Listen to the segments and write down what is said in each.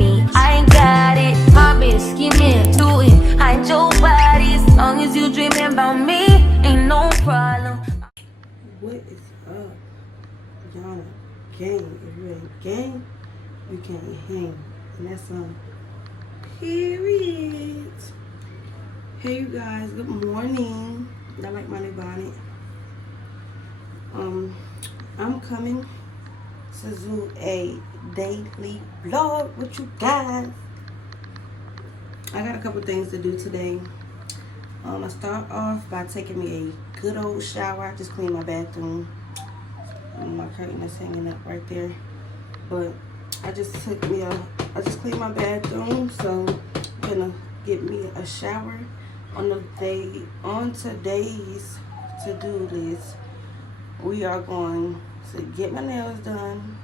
me. I ain't got it. My bitch scheming, do it. Hide your body as long as you dreaming about me. Ain't no problem. What is up, y'all? Gang. If you ain't gang, you can't hang, and that's period. Hey, you guys. Good morning. I like my new bonnet. I'm coming to do a daily vlog with you guys. I got a couple things to do today. I start off by taking me a good old shower. I just cleaned my bathroom. My curtain is hanging up right there. But I just cleaned my bathroom, so I'm gonna get me a shower. On today's to-do list, we are going to get my nails done,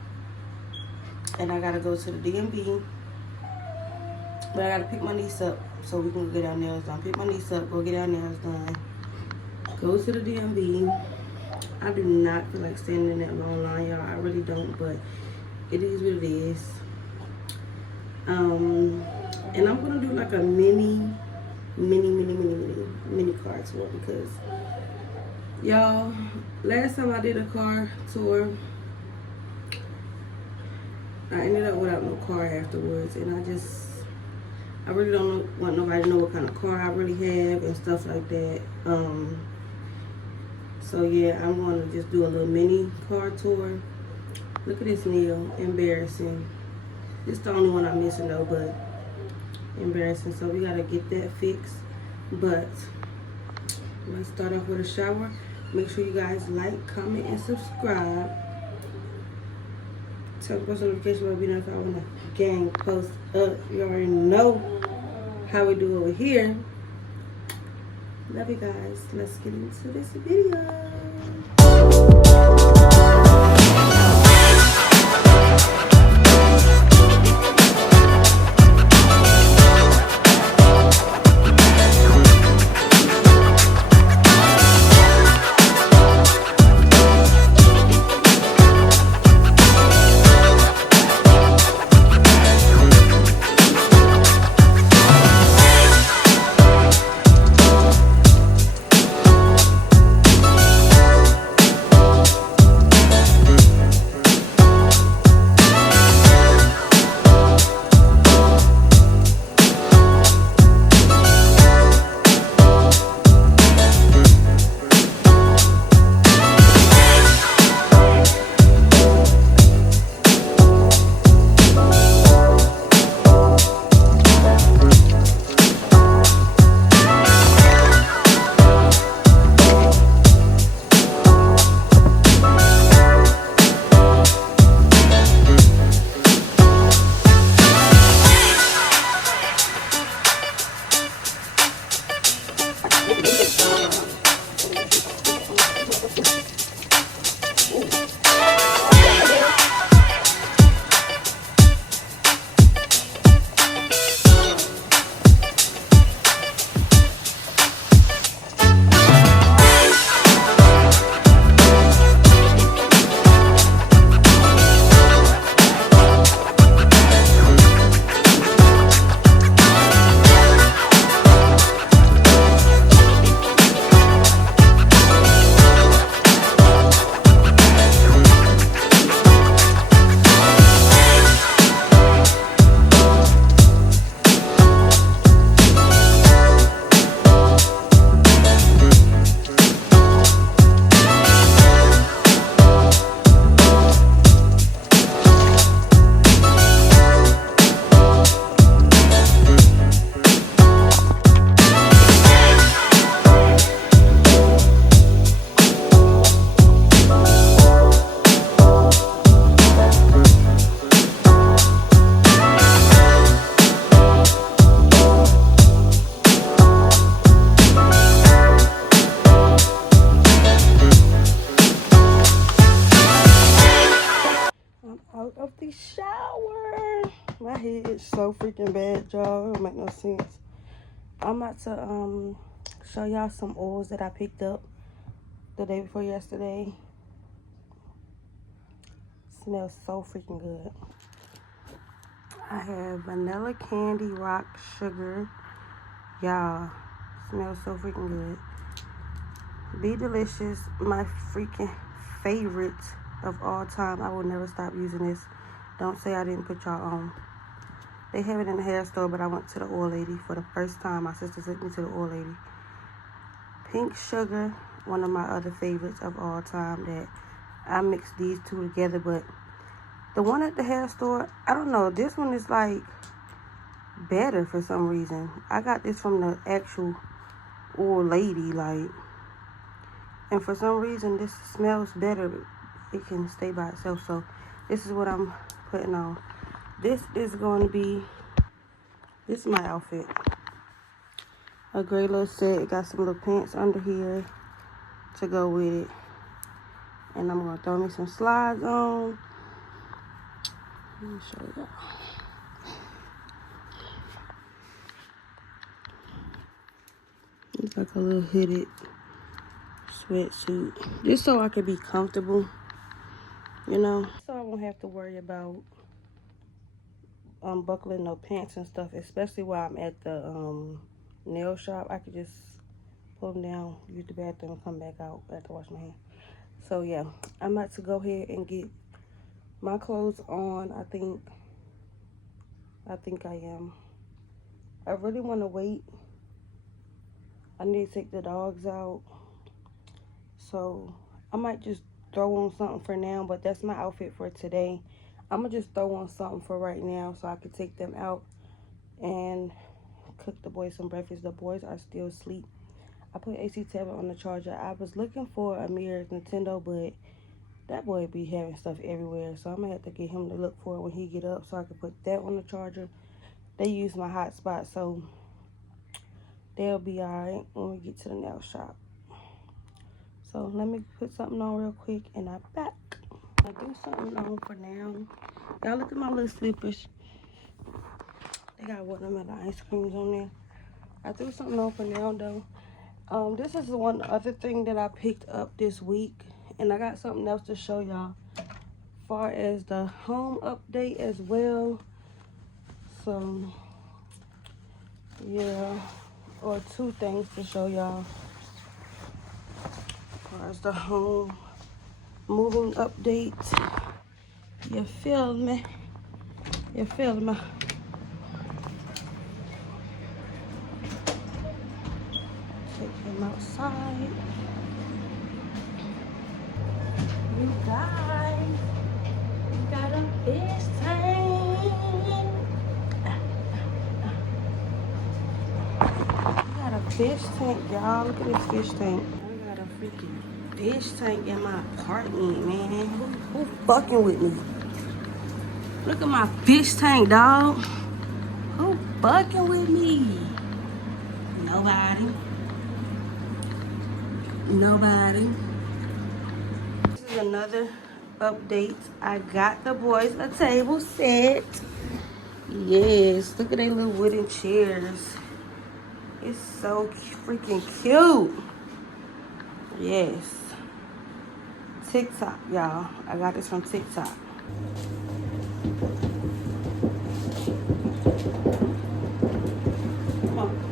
and I gotta go to the DMV. But I gotta pick my niece up so we can get our nails done. Pick my niece up, go get our nails done. Go to the DMV. I do not feel like standing in that long line, y'all. I really don't, but it is what it is. And I'm gonna do like a mini car tour because, y'all, last time I did a car tour, I ended up without no car afterwards, and I really don't want nobody to know what kind of car I really have and stuff like that. So yeah, I'm going to just do a little mini car tour. Look at this nail, embarrassing. It's the only one I'm missing though, but embarrassing. So we gotta get that fixed. But let's start off with a shower. Make sure you guys like, comment, and subscribe. Tell the post notification about being notified when the gang post up. You already know how we do over here. Love you guys. Let's get into this video. Out of the shower. My head is so freaking bad, y'all. It don't make no sense. I'm about to show y'all some oils that I picked up the day before yesterday. Smells so freaking good. I have vanilla candy rock sugar. Y'all, smells so freaking good. Be Delicious, my freaking favorite of all time. I will never stop using this. Don't say I didn't put y'all on. They have it in the hair store, but I went to the oil lady for the first time. My sister took me to the oil lady. Pink Sugar, one of my other favorites of all time that I mixed these two together, but the one at the hair store, I don't know, this one is like better for some reason. I got this from the actual old lady, like, and for some reason this smells better. It can stay by itself, so this is what I'm putting on. This is going to be, this is my outfit. A gray little set. It got some little pants under here to go with it, and I'm going to throw me some slides on. Let me show y'all. It's like a little hooded sweatsuit. Just so I can be comfortable, you know. So I won't have to worry about unbuckling no pants and stuff, especially while I'm at the nail shop. I could just pull them down, use the bathroom, and come back out after wash my hair. So yeah, I'm about to go ahead and get my clothes on. I think I am. I really want to wait. I need to take the dogs out, so I might just throw on something for now, but that's my outfit for today. I'm gonna just throw on something for right now so I can take them out and cook the boys some breakfast. The boys are still asleep. I put AC tablet on the charger. I was looking for a mirror Nintendo, but that boy be having stuff everywhere, so I'm gonna have to get him to look for it when he get up so I can put that on the charger. They use my hotspot, so they'll be alright when we get to the nail shop. So let me put something on real quick and I'm back. I do something on for now. Y'all look at my little slippers. They got watermelon ice creams on there. I threw something on for now though. This is one other thing that I picked up this week, and I got something else to show y'all as far as the home update as well. So yeah, or two things to show y'all as far as the home moving update. You feel me? You feel me? Take him outside. You guys, we got a fish tank. We got a fish tank, y'all. Look at this fish tank. I got a freaking fish tank in my apartment, man. Who fucking with me? Look at my fish tank, dog. Who fucking with me? Nobody. Nobody. This is another update. I got the boys a table set. Yes, look at their little wooden chairs. It's so freaking cute. Yes. TikTok, y'all. I got this from TikTok. Come on.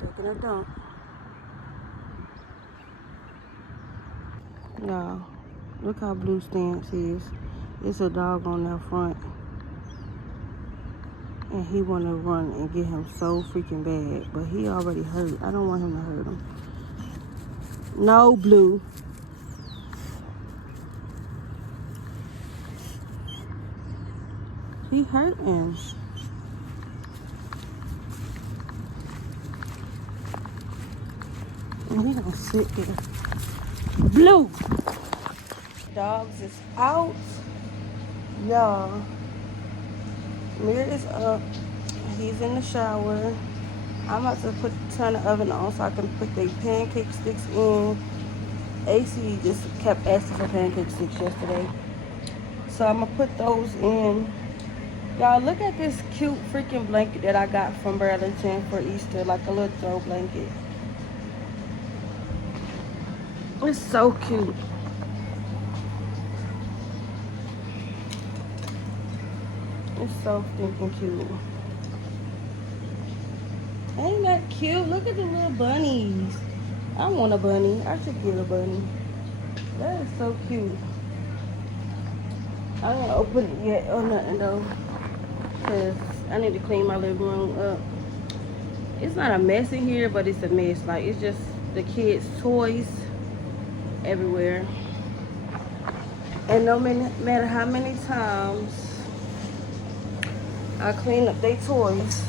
Taking a dump. Y'all, look how Blue Stance is. It's a dog on their front. And he want to run and get him so freaking bad. But he already hurt. I don't want him to hurt him. No, Blue. He hurting. And he don't sit there. blue. Dogs is out. Y'all. Mir is up. He's in the shower. I'm about to turn the oven on so I can put the pancake sticks in. AC just kept asking for pancake sticks yesterday. So I'm gonna put those in. Y'all, look at this cute freaking blanket that I got from Burlington for Easter, like a little throw blanket. It's so cute. It's so stinking cute. Ain't that cute? Look at the little bunnies. I want a bunny. I should get a bunny. That is so cute. I didn't open it yet or nothing though, because I need to clean my living room up. It's not a mess in here, but it's a mess. Like, it's just the kids' toys everywhere. And no matter how many times I clean up their toys,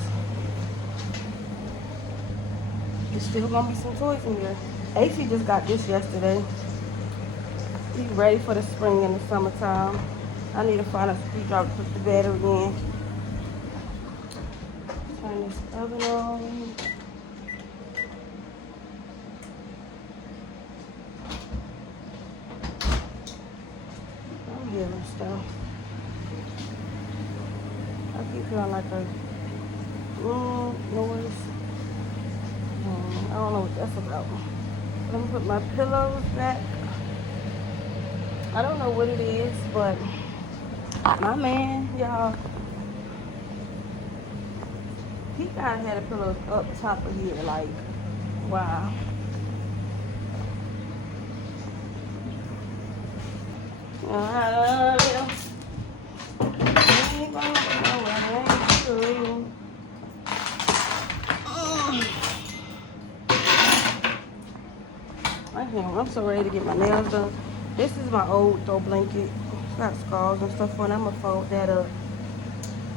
there's still gonna be some toys in here. AC just got this yesterday. He's ready for the spring and the summertime. I need to find a screwdriver to put the battery in. Turn this oven on. I'm giving stuff. I keep feeling like a noise. I don't know what that's about. Let me put my pillows back. I don't know what it is, but my man, y'all, he gotta have the pillows up top of here, like, wow. I I'm so ready to get my nails done. This is my old throw blanket. It's got scars and stuff on it. I'm gonna fold that up.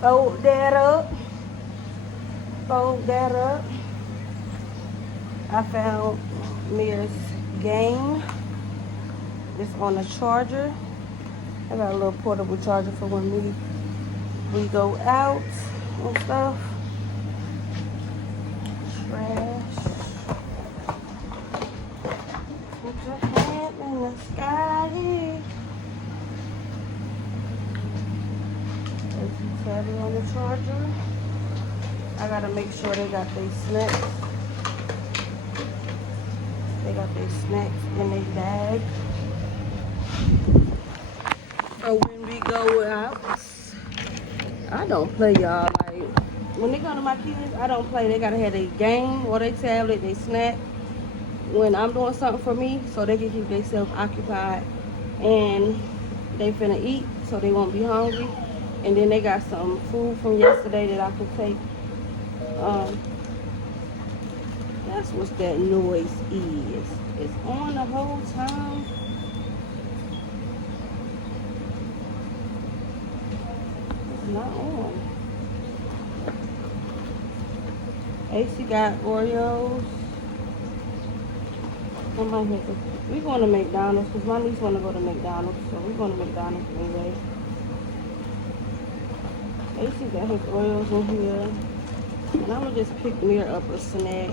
Fold that up. Fold that up. I found Mir's game. It's on a charger. I got a little portable charger for when we go out and stuff. Trash. Put your hand in the sky. There's some tabby on the charger. I gotta make sure they got their snacks. They got their snacks in their bag. So when we go out, I don't play, y'all. Like, when they go to my kids, I don't play. They gotta have their game or their tablet, their snack. When I'm doing something for me, so they can keep themselves occupied and they finna eat, so they won't be hungry. And then they got some food from yesterday that I can take. That's what that noise is. It's on the whole time. It's not on. AC got Oreos. We're going to McDonald's because my niece want to go to McDonald's, so we're going to McDonald's anyway. AC got his Oreos in here, and I'm going to just pick Mir up a snack.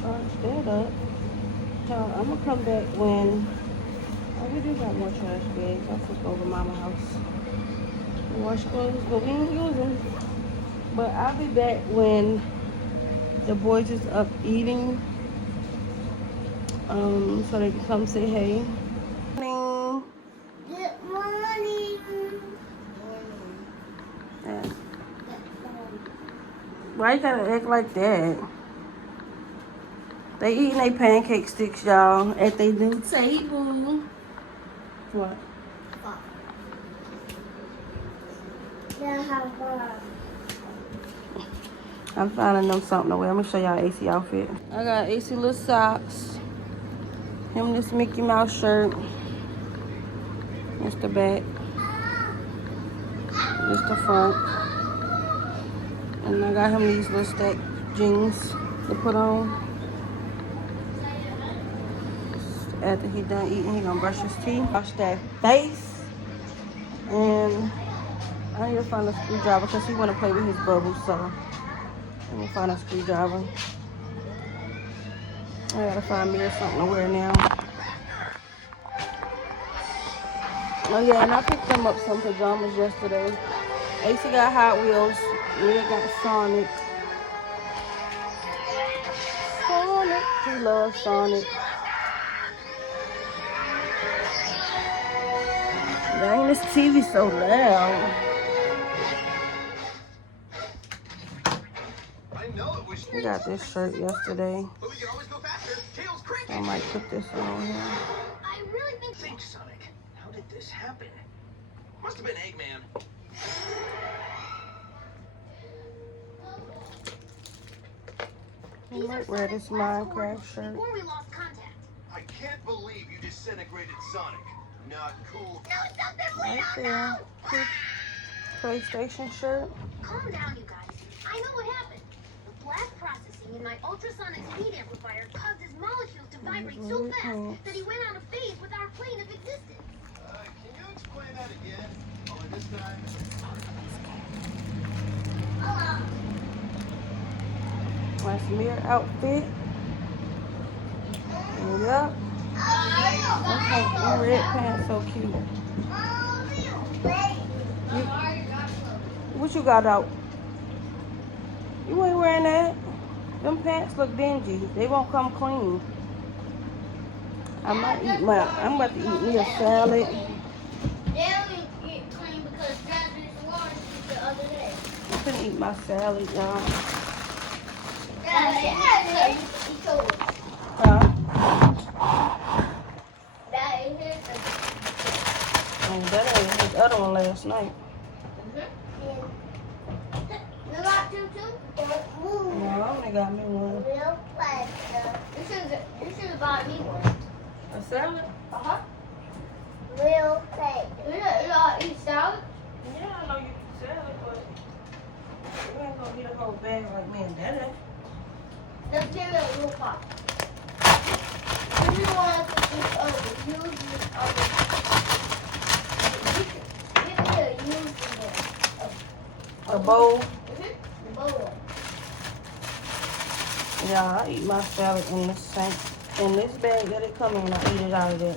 Charge that up. So I'm going to come back when... we do got more trash bags. I took over Mama's house. Wash clothes, but we ain't using. But I'll be back when the boys is up eating. So they can come say hey. Good morning. Yeah. Why you gotta act like that? They eating their pancake sticks, y'all, at their new table. What? I'm finding them something to wear. I'm gonna show y'all AC outfit. I got AC little socks. Him this Mickey Mouse shirt. That's the back. Just the front. And I got him these little stack jeans to put on. After he done eating, he gonna brush his teeth, wash that face. And I need to find a screwdriver because he wanna play with his bubbles, so let me find a screwdriver. I gotta find me something to wear now. Oh yeah, and I picked them up some pajamas yesterday. AC got Hot Wheels, Mia got Sonic. Sonic, he loves Sonic. Dang, this TV so loud. I got this shirt yesterday. I might put this on here. I really think Sonic. How did this happen? Must have been Eggman. I might wear this Minecraft shirt. Before we lost contact. I can't believe you disintegrated Sonic. Not cool. No, something we Right don't there. know. PlayStation shirt. Calm down, you guys. I know what happened. The blast processing in my ultrasonic speed amplifier caused his molecules to vibrate so fast that he went out of phase with our plane of existence. Can you explain that again? Only this time. My smear outfit. And yup. Okay, my red pants so cute. What you got out? You ain't wearing that. Them pants look dingy. They won't come clean. I'm about to eat me a salad. They only get clean because Dad used to wash it the other day. I couldn't eat my salad, y'all. Dad, he told us. Huh? Dad, he hit us. And that ain't his other one last night. You got two too? No, I only got me one. Real fast. You should have bought me one. A salad? Uh-huh. Real fast. You don't eat salad? Yeah, I know you eat salad, but you ain't gonna get a whole bag like me and Daddy. Let's give it a little pop. If you want to use this other. Give me a use A bowl? the bowl. Yeah, I eat my salad in this sink. In this bag that it come in, I eat it out of there.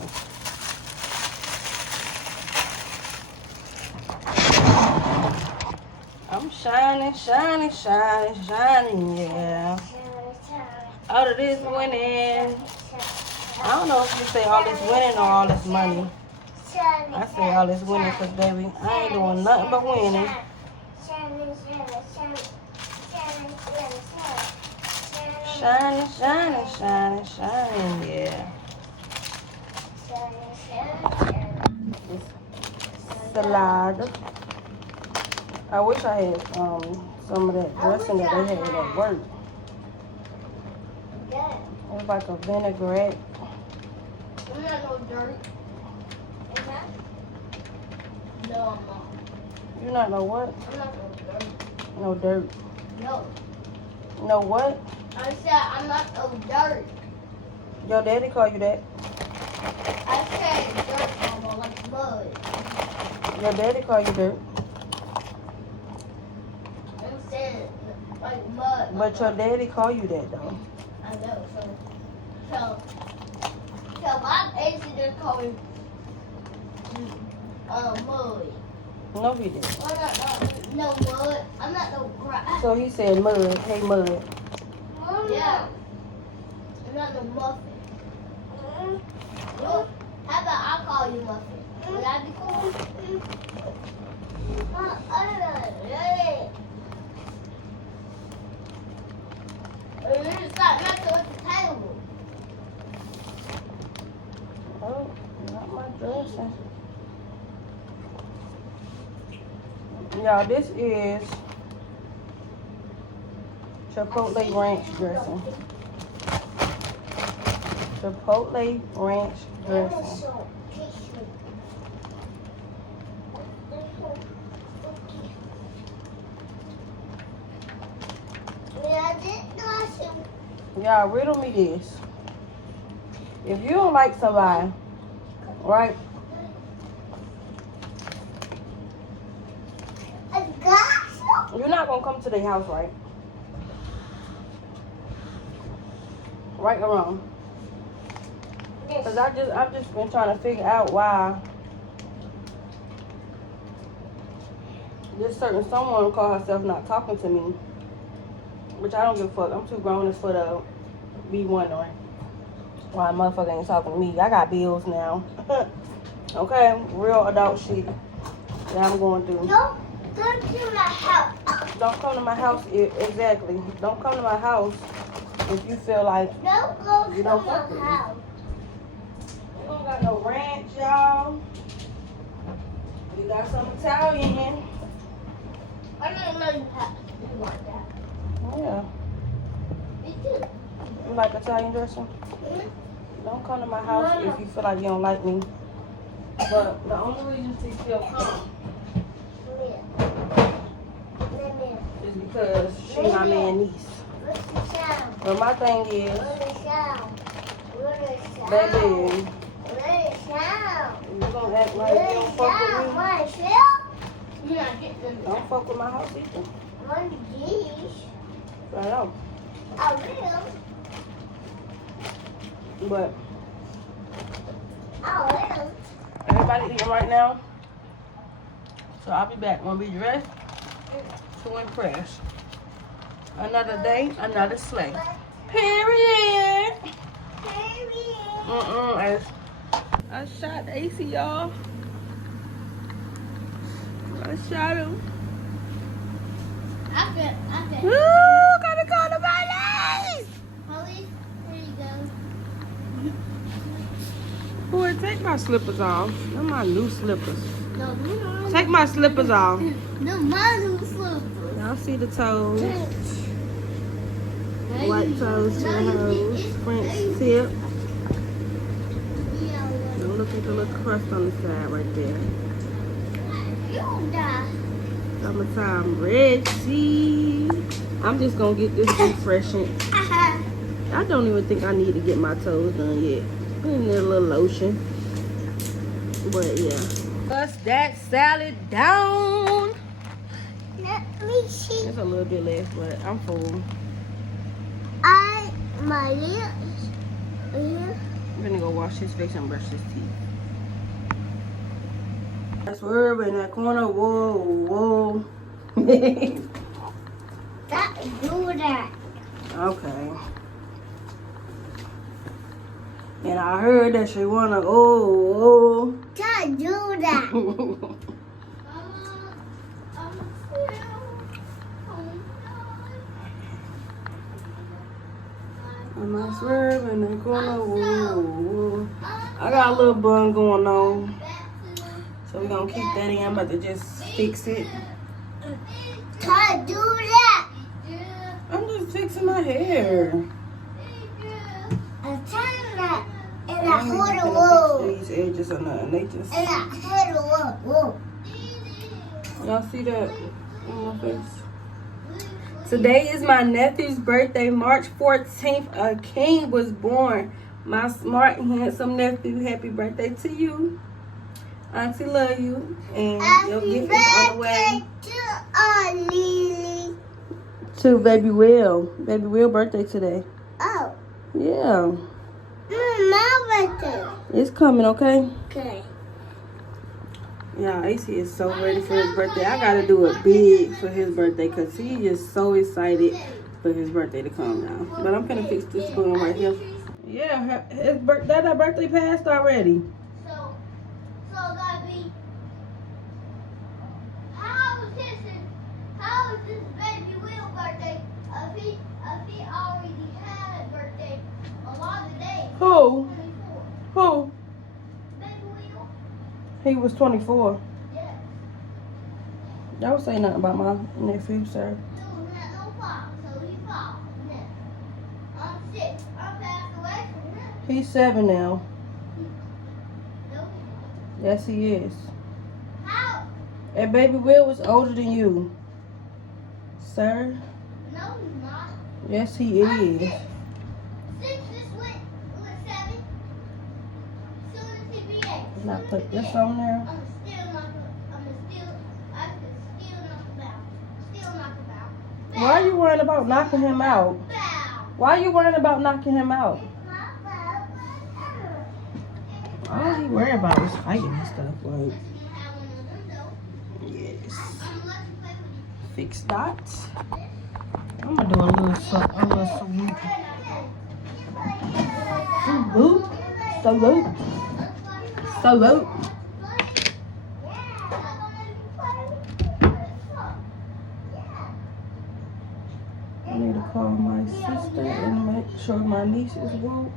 I'm shining, shining, shining, shining, yeah. Out of this winning. I don't know if you say all this winning or all this money. I say all this winning because, baby, I ain't doing nothing but winning. Shining, shining, shining, shining, yeah. Salad. I wish I had some of that dressing that they had at work. It was like a vinaigrette. I'm not no dirt. No, I'm not. You not know what? I'm not no dirt. No dirt. No. No what? I said I'm not no dirt. Your daddy call you that? I said dirt, Mama, like mud. Your daddy call you dirt. I'm saying like mud. But your daddy call you that though. I know, so my AC just called me mud. No, he didn't. No mud. I'm not no grass. So he said mud. Hey, mud. Yeah. I'm not no muffin. Well, how about I call you muffin? Would that be cool? You need to stop messing with the table. Oh, not my dressing. Y'all, this is Chipotle ranch dressing. Chipotle ranch dressing. Y'all, riddle me this. If you don't like somebody, right? You're not gonna come to their house, right? Right or wrong? Because I've just been trying to figure out why this certain someone call herself not talking to me. Which I don't give a fuck. I'm too grown for to be wondering why a motherfucker ain't talking to me. I got bills now. Okay? Real adult shit that I'm going through. Don't come to my house. Don't come to my house. Exactly. Don't come to my house if you feel like Don't go you to don't my fuck with me. house. We don't got no ranch, y'all. We got some Italian. I don't know you want that. Yeah. Me too. You like Italian dressing? Mhm. Don't come to my house if you feel like you don't like me. But the only reason she still come is because she my man niece. What's the sound? But my thing is, What's the sound? What's the sound? baby, What's the sound? you gonna act like you don't fuck with me. What's the sound? You're not getting them. Don't fuck with my house either. One dish. I know. I will. But I will. everybody eating right now. So I'll be back when we dressed to impress. Another day, another sleigh. Period. I shot AC, y'all. I shot him. Okay. Ooh, gotta call the police. Holly, here you go. Boy, take my slippers off. They're my new slippers. No, Take my slippers off. no, my new slippers. Y'all see the toes. White toes, tan toes, French tip. And look at the little crust on the side right there. Summertime red sea. I'm just gonna get this refreshing. I don't even think I need to get my toes done yet. Put in a little lotion. But yeah. Bust that salad down. Let me see. There's a little bit left, but I'm full. My lips. I'm gonna go wash his face and brush his teeth. That's where in that corner. Whoa. Stop doing that. Okay. And I heard that she wanna oh. Don't do that. I'm not swerving in the corner. Whoa. I got a little bun going on. So we're gonna keep that in. I'm about to just fix it. Don't do that. I'm just fixing my hair. I'm trying that. And I I ain't hold even a finna wall. fix these edges or nothing. They just, And I hold a wall. y'all see that on my face? Today is my nephew's birthday, March 14th. A king was born. My smart and handsome nephew. Happy birthday to you. Auntie love you. And your Happy gift is on the way. birthday to Lily. To Baby Will. Baby Will birthday today. Oh, Yeah. my birthday. It's coming, okay? Okay. Yeah, AC is so ready for his birthday. I gotta do it big for his birthday because he is so excited for his birthday to come now. But I'm gonna fix this spoon right here. Yeah, his that birthday passed already. So that'd be. How is this Baby Will's birthday? If he already had a birthday a lot of days. Who? 24. Who? Baby Will? He was 24. Yeah. Y'all say nothing about my nephew, sir. No problem. So he fought. I'm sick. I'm passed away from him. He's 7 now. Nope. Yes, he is. How? And Baby Will was older than you. Sir? No, he's not. Yes, he I'm is. sick. not put this on there. I can still knock him out. Why are you worrying about knocking him out? Why are you worrying about knocking him out? All he worried about is fighting and stuff. Like, yes. Fix dots. I'm gonna do a little salute. Salute. I need to call my sister and make sure my niece is woke.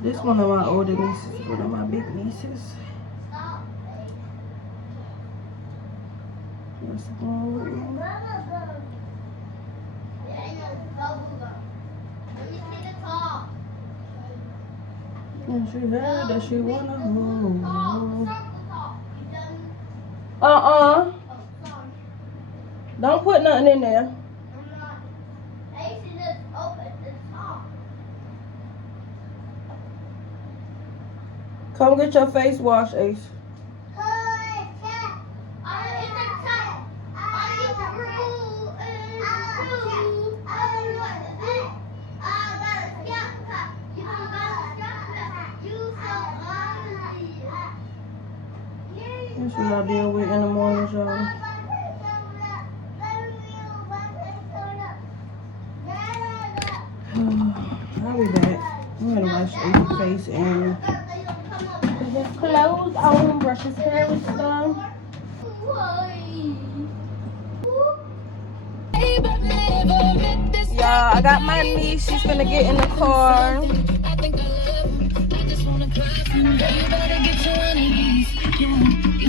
This one of my older nieces, one of my big nieces. Let's go. And she heard that she wanna move. Don't put nothing in there. Come get your face washed, Ace. That's what I deal with in the morning, y'all. I'll be back. I'm gonna wash Ace's face and put his clothes on, brush his hair and stuff. Y'all, I got my niece. She's gonna get in the car.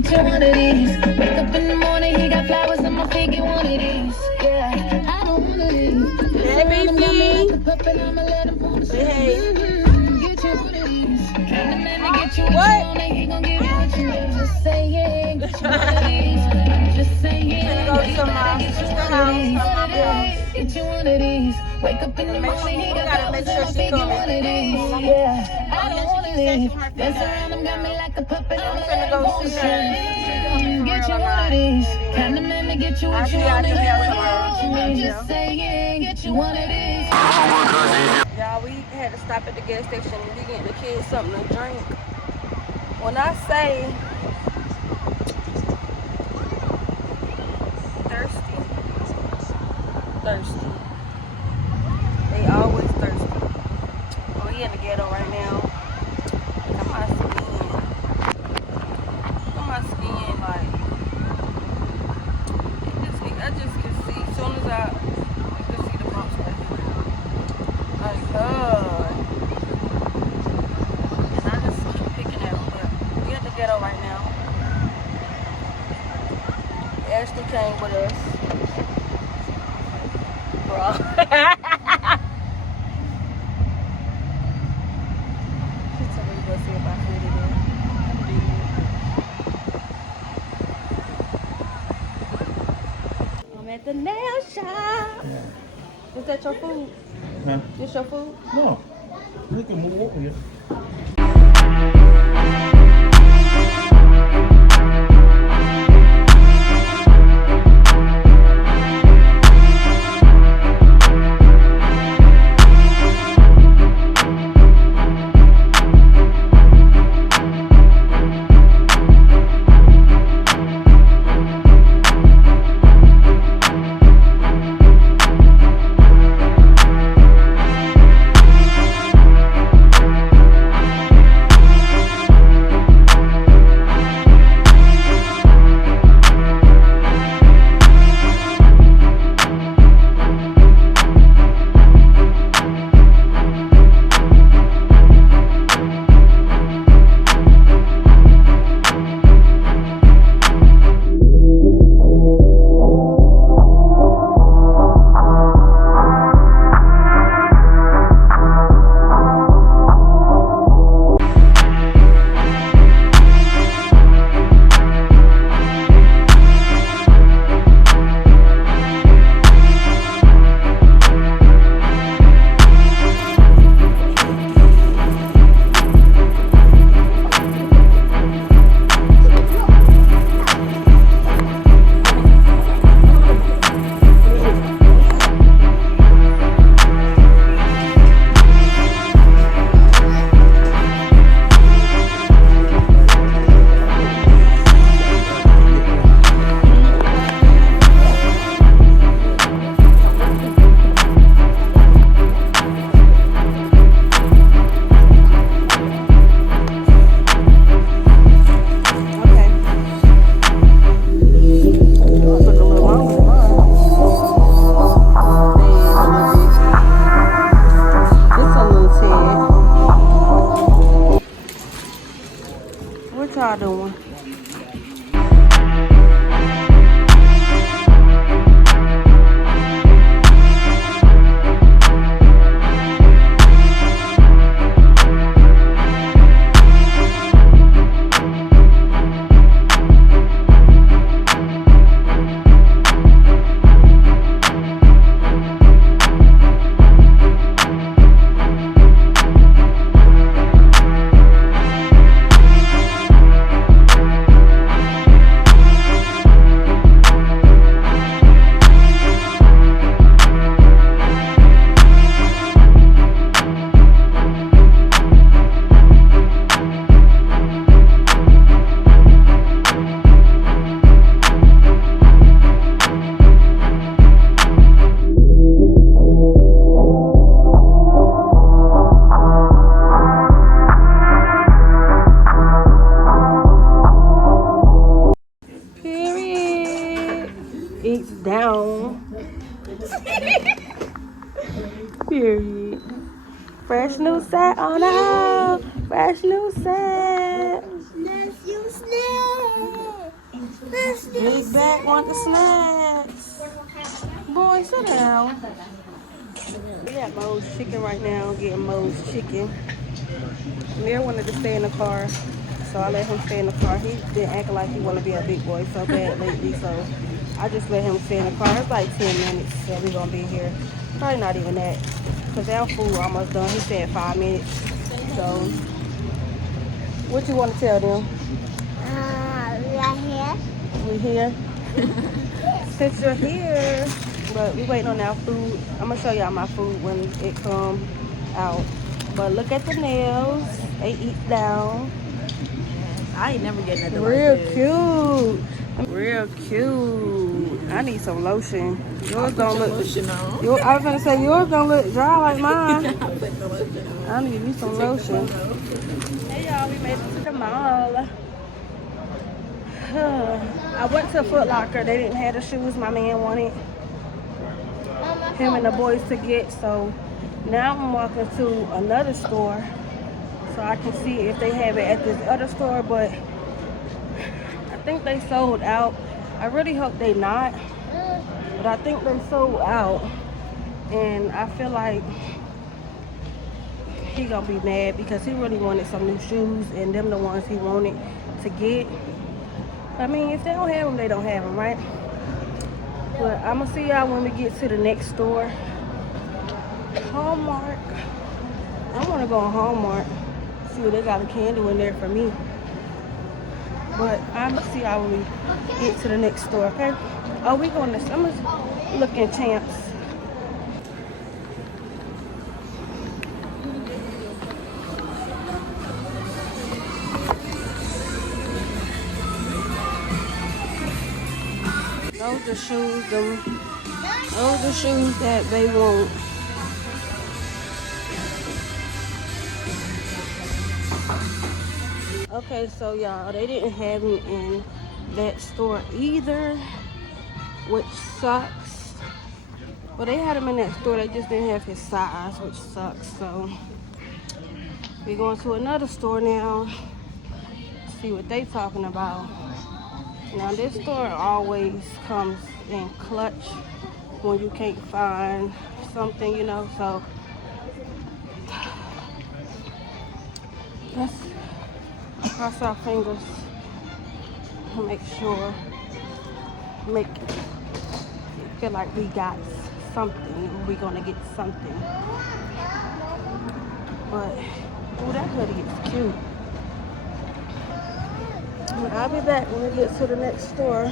Get one of these. Wake up in the morning, he got flowers on my feet. Get one of these. Yeah, I don't want of these. Hey, baby. Say hey. Get you one of these. What? He gon' give you what you need. Just say yeah. Get you one of these. Just say yeah. I'm gonna go to my sister's house. Get you one of these. Wake up in the morning, he got make flowers sure on my she feet. Get one of these. Yeah, I don't want of these. Dance around him, got me like a puppet. I'm finna go see her. Get you one of these. Kind of man to get you what you want. Just say yeah. Get you one of these. Y'all, we had to stop at the gas station and be getting the kids something to drink. When I say thirsty, they always thirsty. We in the ghetto right now. Look at my skin, like, I just can see, as soon as you can see the bumps right here. Like, and I just keep picking at them, but we at the ghetto right now. Ashley came with us. Bro. She told me to go see if I fit it in. I'm at the nail shop. Is that your food? Huh? This your food? No. You can move over here. Period. Fresh new set on the hoe. Fresh new set. Big back want the snacks. Boy, sit down. We at Mo's Chicken right now, getting Mo's chicken. Amir wanted to stay in the car, so I let him stay in the car. He been acting like he want to be a big boy so bad lately, so I just let him stay in the car. It's like 10 minutes that we gonna be here. Probably not even that, because our food almost done. He said 5 minutes. So, what you want to tell them? We here. Since you're here, but we waiting on our food. I'm gonna show y'all my food when it come out. But look at the nails. They eat down. I ain't never getting nothing Real like this. cute. Real cute. I need some lotion. Yours don't look. Lotion on. I was gonna say yours don't look dry like mine. I put the lotion on. I need me some lotion. Hey y'all, we made it to the mall. I went to Foot Locker. They didn't have the shoes my man wanted him and the boys to get. So now I'm walking to another store so I can see if they have it at this other store. But I think they sold out. I really hope they not. But I think they sold out. And I feel like he gonna be mad because he really wanted some new shoes and them the ones he wanted to get. I mean, if they don't have them, they don't have them, right? But I'm gonna see y'all when we get to the next store. Hallmark. I wanna go on Hallmark. See if they got a candle in there for me. But I'm gonna see y'all when we get to the next store, okay? Oh, we going to, I'm gonna look in Champs. Those are shoes, those are shoes that they want. Okay, so y'all, they didn't have them in that store either, which sucks. But they had them in that store, they just didn't have his size, which sucks. So we're going to another store now, see what they talking about. Now this store always comes in clutch when you can't find something, you know, so let's cross our fingers to make sure, make it feel like we got something, we're gonna get something. But, oh, that hoodie is cute. I'll be back when we get to the next store.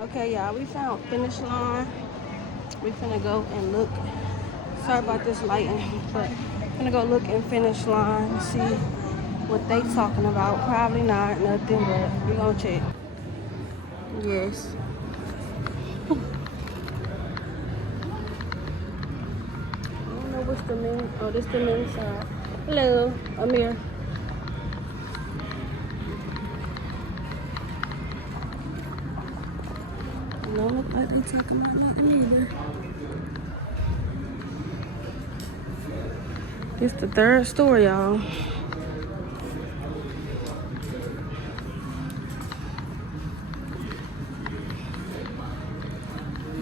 Okay, y'all, we found Finish Line. We finna go and look. Sorry about this lighting, but finna go look in Finish Line and see what they talking about. Probably not nothing, but we gonna check. Yes. I don't know what's the name. Oh, this the men's side. Hello, Amir. Don't look like they talking about nothing either. It's the third store, y'all.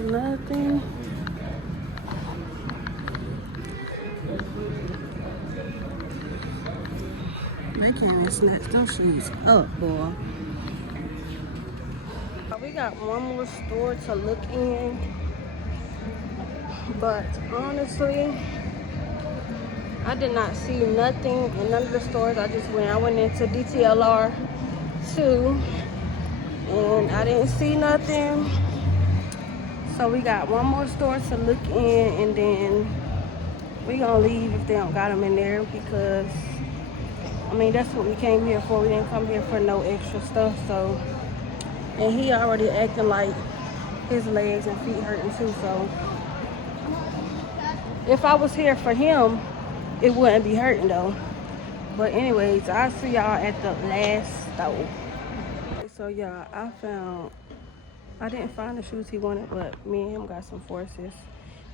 Nothing. They can't even snatch those shoes up, boy. We got one more store to look in, but honestly, I did not see nothing in none of the stores. I went into DTLR 2 and I didn't see nothing. So we got one more store to look in, and then we gonna leave if they don't got them in there, because I mean that's what we came here for. We didn't come here for no extra stuff. So, and he already acting like his legs and feet hurting too. So If I was here for him, it wouldn't be hurting though. But anyways, I'll see y'all at the last store. So y'all, I didn't find the shoes he wanted, but me and him got some forces.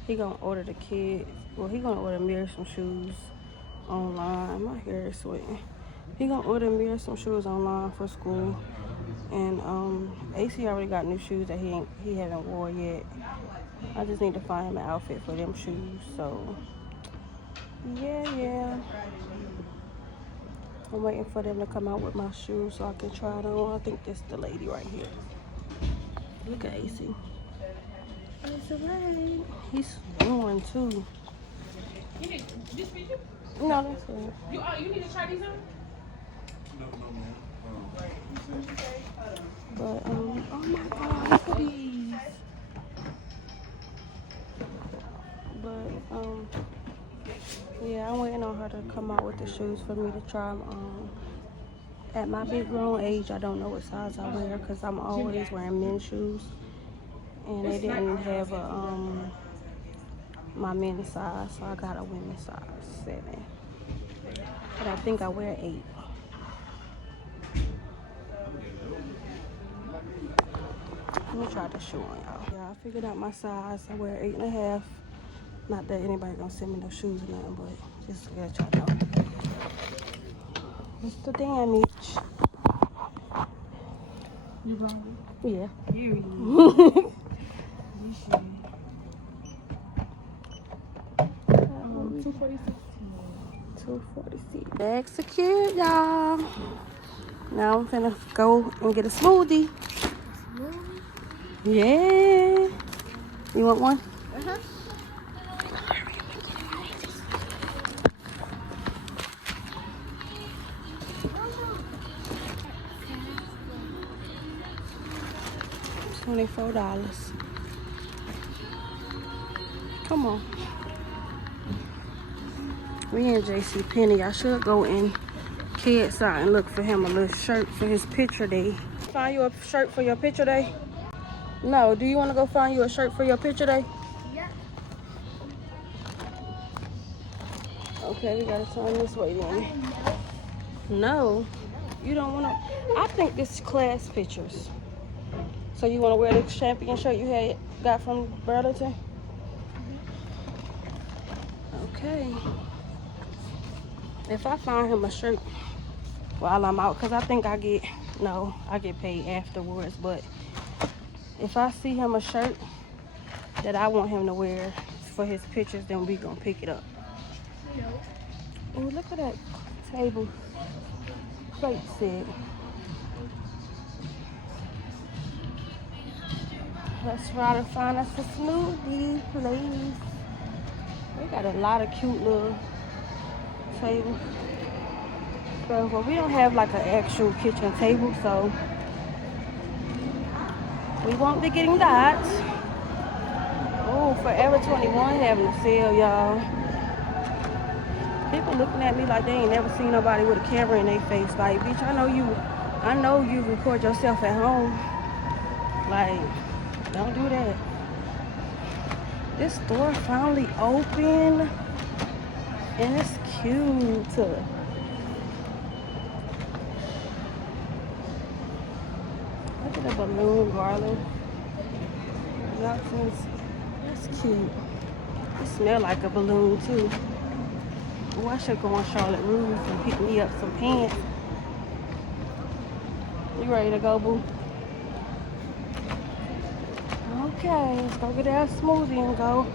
He gonna order the kids, well, he gonna order Mirror some shoes online. My hair is sweating. He gonna order Mirror some shoes online for school. And AC already got new shoes that he haven't wore yet. I just need to find him an outfit for them shoes. So yeah. I'm waiting for them to come out with my shoes so I can try it on. I think this is the lady right here. Look at AC. It's a rain. He's snoring too. You need this for you? No, that's it. You need to try these on? No, man. But oh my God, look at these. But yeah, I'm waiting on her to come out with the shoes for me to try them on. At my big grown age, I don't know what size I wear because I'm always wearing men's shoes, and they didn't have my men's size, so I got a women's size 7. But I think I wear 8. Let me try the shoe on y'all. Yeah, I figured out my size. I wear 8.5. Not that anybody gonna send me no shoes or nothing, but just to let y'all know. It's the damage. You wrong. Yeah. You. 246. Bags secured, y'all. Now I'm finna go and get a smoothie. Yeah. You want one? Uh-huh. $24. Come on. We in JCPenney. I should go in Kids out and look for him a little shirt for his picture day. Find you a shirt for your picture day? No. Do you want to go find you a shirt for your picture day? Yeah. Okay, we gotta turn this way then. No. You don't want to. I think this is class pictures. So you want to wear the champion shirt you got from Burlington? Okay. If I find him a shirt while I'm out, because I think I get paid afterwards, but if I see him a shirt that I want him to wear for his pictures, then we gonna pick it up. Oh, look at that table plate set. Let's try to find us a smoothie place. We got a lot of cute little tables. So, well, we don't have like an actual kitchen table, so we won't be getting that. Oh, Forever 21 having a sale, y'all. People looking at me like they ain't never seen nobody with a camera in their face. Like, bitch, I know you record yourself at home. Like, don't do that. This store finally open, and it's cute. Look at the balloon garland. That's cute. It smells like a balloon too. Oh, I should go on Charlotte Russe and pick me up some pants. You ready to go, boo? Okay, let's go get our smoothie and go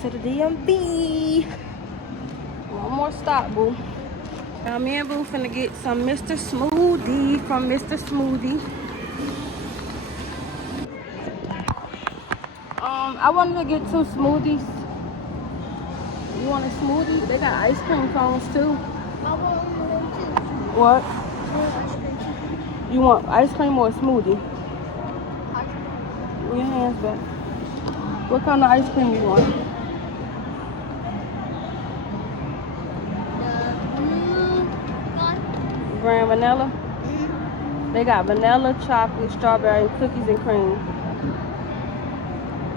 to the DMV. One more stop, boo. Now me and boo finna get some Mr. Smoothie from Mr. Smoothie. I wanted to get 2 smoothies. You want a smoothie? They got ice cream cones too. I want one of them too. What? I want ice cream too. You want ice cream or a smoothie? Ice cream. Your hands back. What kind of ice cream you want? The blue one. Grand vanilla? Mm-hmm. They got vanilla, chocolate, strawberry, cookies, and cream.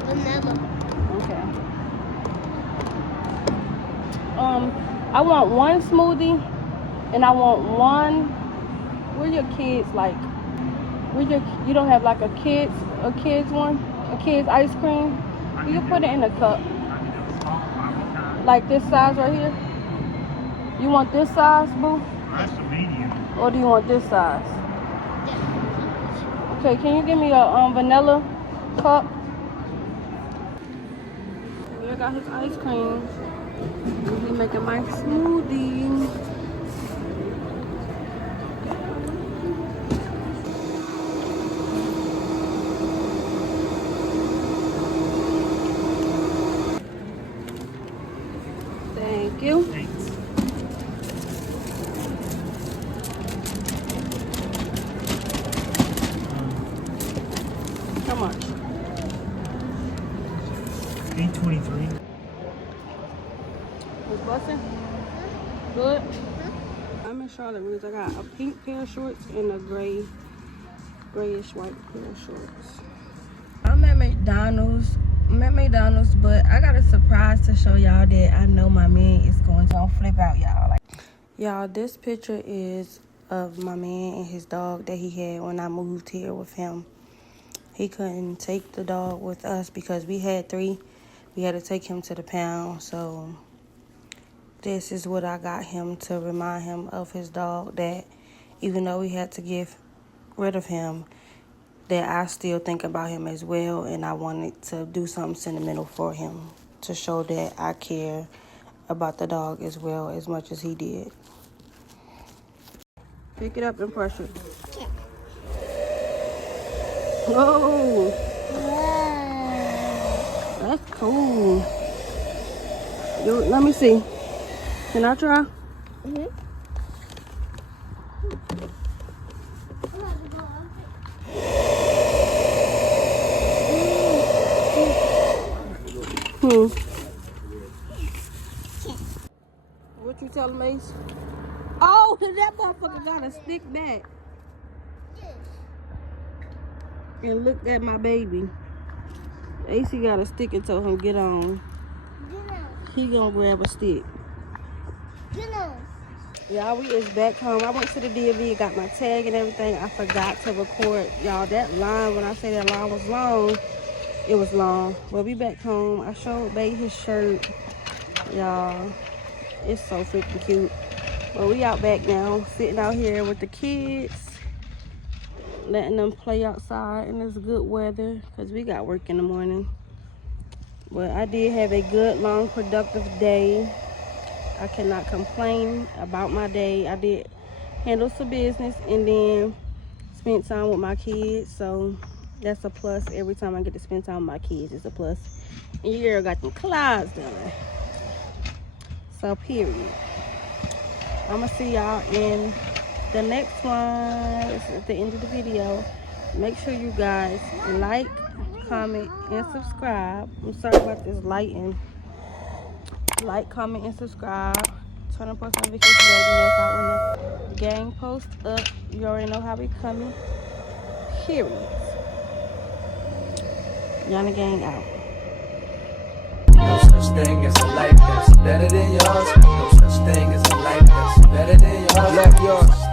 Vanilla. Okay. I want one smoothie, and I want one. Where your kids like? You don't have like a kids one, a kids ice cream. You can put it in a cup, like this size right here. You want this size, boo? That's a medium. Or do you want this size? Okay, can you give me a vanilla cup? I got his ice cream. He's making my smoothie. Thank you. Thanks. How much? $8.23. Was busting? Good? I'm in Charlotte because I got a pink pair of shorts and a grayish white pair of shorts. I'm at McDonald's, but I got a surprise to show y'all that I know my man is going to flip out, y'all. Y'all, this picture is of my man and his dog that he had when I moved here with him. He couldn't take the dog with us because we had 3. We had to take him to the pound, so this is what I got him to remind him of his dog, that even though we had to get rid of him, that I still think about him as well, and I wanted to do something sentimental for him to show that I care about the dog as well as much as he did. Pick it up and brush it. Whoa! That's cool. Let me see. Can I try? What you telling me? Oh, that motherfucker got a stick back. And looked at my baby. AC got a stick and told him get on. He gonna grab a stick. Y'all, we is back home. I went to the DMV, got my tag and everything. I forgot to record. Y'all, that line, when I say that line was long, it was long. But we back home. I showed Babe his shirt. Y'all, it's so freaking cute. But we out back now, sitting out here with the kids, letting them play outside in this good weather, because we got work in the morning. But I did have a good, long, productive day. I cannot complain about my day. I did handle some business and then spent time with my kids. So that's a plus. Every time I get to spend time with my kids, it's a plus. And your girl got them clouds done. So period. I'm going to see y'all in the next one. This is the end of the video. Make sure you guys like, comment, and subscribe. I'm sorry about this lighting. Like, comment, and subscribe. Turn on post notifications so you know when the gang post up. You already know how we coming. Period. Yanna gang out. No such thing as a life that's better than yours. No such thing as a life that's better than yours. Left yours.